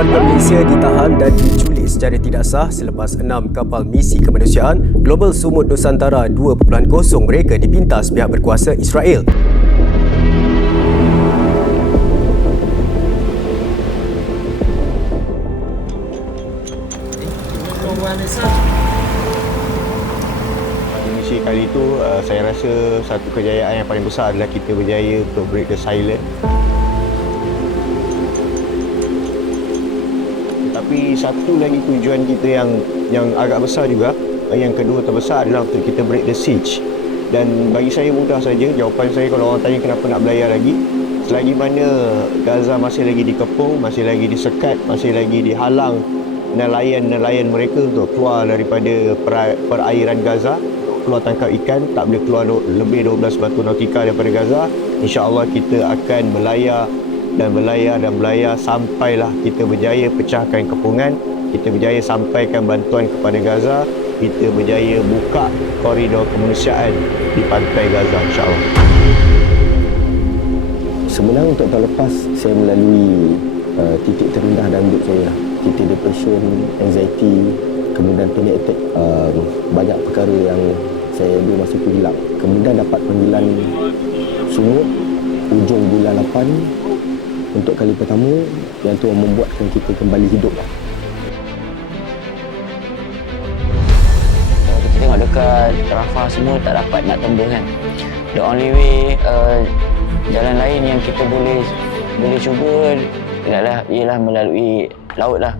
warga Malaysia ditahan dan diculik secara tidak sah selepas 6 kapal misi kemanusiaan Global Sumut Nusantara 2.0 mereka dipintas pihak berkuasa Israel. Misi kali itu saya rasa satu kejayaan yang paling besar adalah kita berjaya untuk break the silence. Tapi satu lagi tujuan kita yang agak besar juga, yang kedua terbesar adalah untuk kita break the siege. Dan bagi saya mudah saja, jawapan saya kalau orang tanya kenapa nak belayar lagi, selagi mana Gaza masih lagi dikepung, masih lagi disekat, masih lagi dihalang nelayan-nelayan mereka untuk keluar daripada perairan Gaza, keluar tangkap ikan, tak boleh keluar lebih 12 batu nautika daripada Gaza, insya-Allah kita akan belayar sampailah kita berjaya pecahkan kepungan, kita berjaya sampaikan bantuan kepada Gaza, kita berjaya buka koridor kemanusiaan di pantai Gaza, insya-Allah. Sebenarnya untuk tahun lepas saya melalui titik terendah dalam hidup saya, titik depression, anxiety, kemudian panic attack, banyak perkara yang saya dulu masa itu hilang. Kemudian dapat panggilan Sumut hujung bulan 8 untuk kali pertama yang Tuhan membuatkan kita kembali hidup. Kita tengok dekat Rafah semua tak dapat nak tembus kan. The only way, jalan lain yang kita boleh cuba ialah melalui laut lah.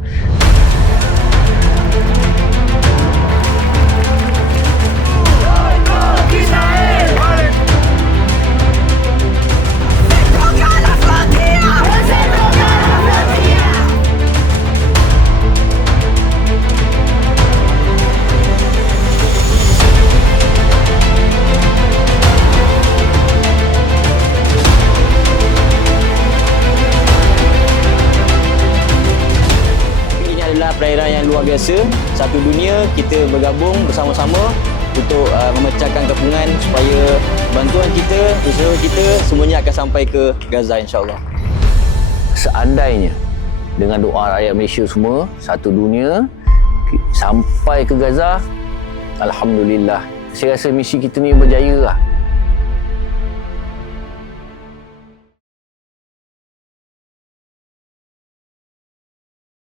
Perairan yang luar biasa, satu dunia kita bergabung bersama-sama untuk memecahkan kepungan supaya bantuan kita, usaha kita semuanya akan sampai ke Gaza, insya-Allah. Seandainya dengan doa rakyat Malaysia semua, satu dunia sampai ke Gaza, alhamdulillah. Saya rasa misi kita ni berjaya lah.